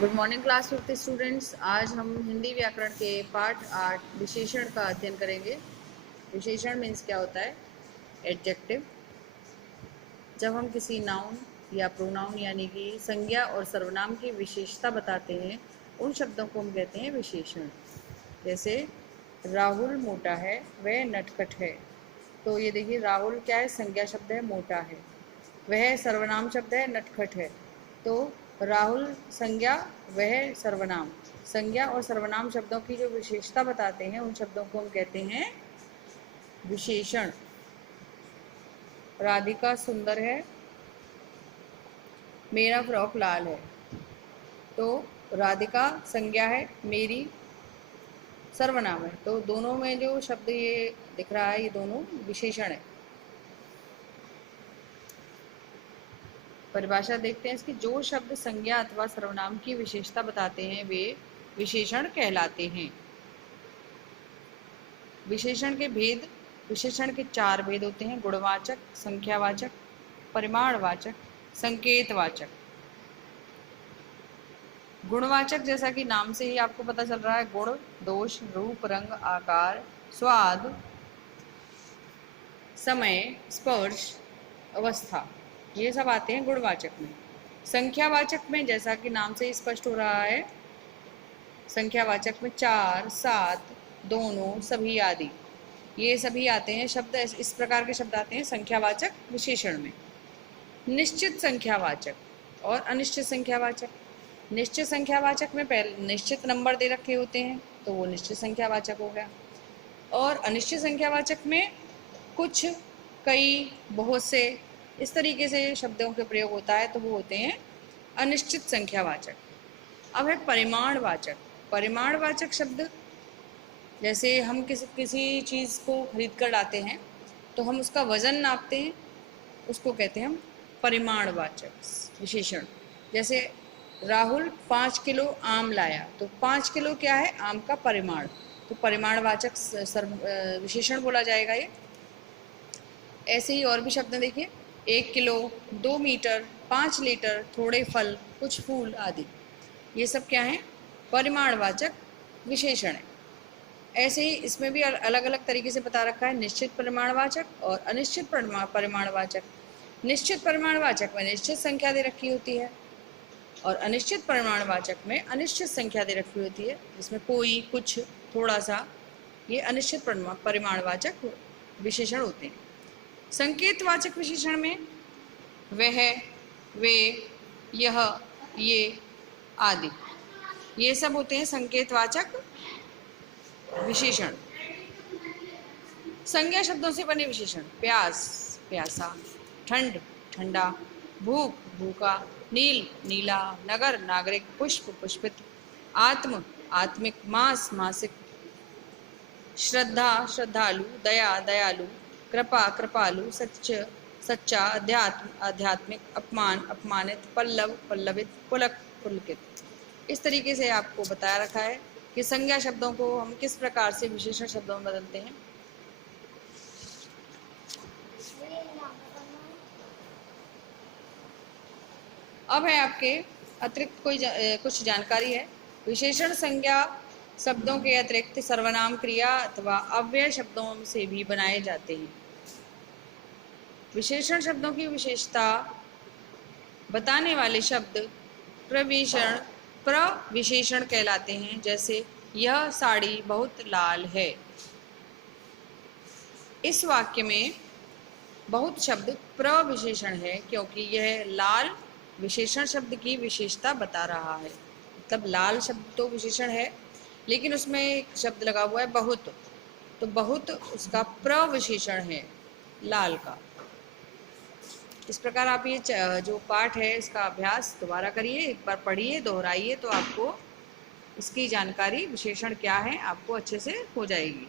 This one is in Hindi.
Good morning class 5th students. आज हम हिंदी व्याकरण के पाठ 8 विशेषण का अध्ययन करेंगे। विशेषण मीन्स क्या होता है? एडजेक्टिव। जब हम किसी नाउन या प्रोनाउन यानी कि संज्ञा और सर्वनाम की विशेषता बताते हैं उन शब्दों को हम कहते हैं विशेषण। जैसे राहुल मोटा है, वह नटखट है। तो ये देखिए, राहुल क्या है? संज्ञा शब्द है, मोटा है। वह सर्वनाम शब्द है, नटखट है। तो राहुल संज्ञा, वह सर्वनाम। संज्ञा और सर्वनाम शब्दों की जो विशेषता बताते हैं उन शब्दों को हम कहते हैं विशेषण। राधिका सुंदर है, मेरा फ्रॉक लाल है। तो राधिका संज्ञा है, मेरी सर्वनाम है। तो दोनों में जो शब्द ये दिख रहा है ये दोनों विशेषण है। परिभाषा देखते हैं इसकी। जो शब्द संज्ञा अथवा सर्वनाम की विशेषता बताते हैं वे विशेषण कहलाते हैं। विशेषण के भेद। विशेषण के 4 भेद होते हैं: गुणवाचक, संख्यावाचक, परिमाणवाचक, संकेतवाचक। गुणवाचक जैसा कि नाम से ही आपको पता चल रहा है, गुण, दोष, रूप, रंग, आकार, स्वाद, समय, स्पर्श, अवस्था, ये सब आते हैं गुणवाचक में। संख्यावाचक में जैसा कि नाम से ही स्पष्ट हो रहा है, संख्यावाचक में 4, 7, दोनों, सभी आदि ये सभी आते हैं शब्द। इस प्रकार के शब्द आते हैं संख्यावाचक विशेषण में। निश्चित संख्यावाचक और अनिश्चित संख्यावाचक। निश्चित संख्यावाचक में पहले निश्चित नंबर दे रखे होते हैं तो वो निश्चित संख्यावाचक हो गया। और अनिश्चित संख्यावाचक में कुछ, कई, बहुत से, इस तरीके से शब्दों के प्रयोग होता है तो वो होते हैं अनिश्चित संख्यावाचक। अब है परिमाणवाचक। परिमाणवाचक शब्द जैसे हम किसी चीज़ को खरीद कर लाते हैं तो हम उसका वज़न नापते हैं, उसको कहते हैं हम परिमाणवाचक विशेषण। जैसे राहुल 5 किलो आम लाया, तो 5 किलो क्या है? आम का परिमाण। तो परिमाणवाचक विशेषण बोला जाएगा ये। ऐसे ही और भी शब्द देखिए, 1 किलो, 2 मीटर, 5 लीटर, थोड़े फल, कुछ फूल आदि। ये सब क्या है? परिमाणवाचक विशेषण है। ऐसे ही इसमें भी अलग अलग तरीके से बता रखा है, निश्चित परिमाणवाचक और अनिश्चित परिमाणवाचक। निश्चित परिमाणवाचक में निश्चित संख्या दे रखी होती है और अनिश्चित परिमाणवाचक में अनिश्चित संख्या दे रखी होती है, जिसमें कोई, कुछ, थोड़ा सा, ये अनिश्चित परिमाणवाचक विशेषण होते हैं। संकेतवाचक विशेषण में वह, वे, यह, ये आदि ये सब होते हैं संकेतवाचक विशेषण। संज्ञा शब्दों से बने विशेषण: प्यास, प्यासा, ठंड, ठंडा, भूख, भूखा, नील, नीला, नगर, नागरिक, पुष्प, पुष्पित, आत्म, आत्मिक, मास, मासिक, श्रद्धा, श्रद्धालु, दया, दयालु, कृपा, कृपालु, सच्च, सच्चा, अध्यात्म, आध्यात्मिक, अपमान, अपमानित, पल्लव, पल्लवित, पुलक, पुलकित। इस तरीके से आपको बताया रखा है कि संज्ञा शब्दों को हम किस प्रकार से विशेषण शब्दों में बदलते हैं। अब है आपके अतिरिक्त कुछ जानकारी है। विशेषण संज्ञा शब्दों के अतिरिक्त सर्वनाम, क्रिया अथवा अव्यय शब्दों से भी बनाए जाते हैं। विशेषण शब्दों की विशेषता बताने वाले शब्द प्रविशेषण कहलाते हैं। जैसे यह साड़ी बहुत लाल है। इस वाक्य में बहुत शब्द प्रविशेषण है क्योंकि यह लाल विशेषण शब्द की विशेषता बता रहा है। मतलब लाल शब्द तो विशेषण है लेकिन उसमें एक शब्द लगा हुआ है बहुत, तो बहुत उसका प्रविशेषण है लाल का। इस प्रकार आप ये जो पाठ है इसका अभ्यास दोबारा करिए, एक बार पढ़िए, दोहराइए, तो आपको इसकी जानकारी विशेषण क्या है आपको अच्छे से हो जाएगी।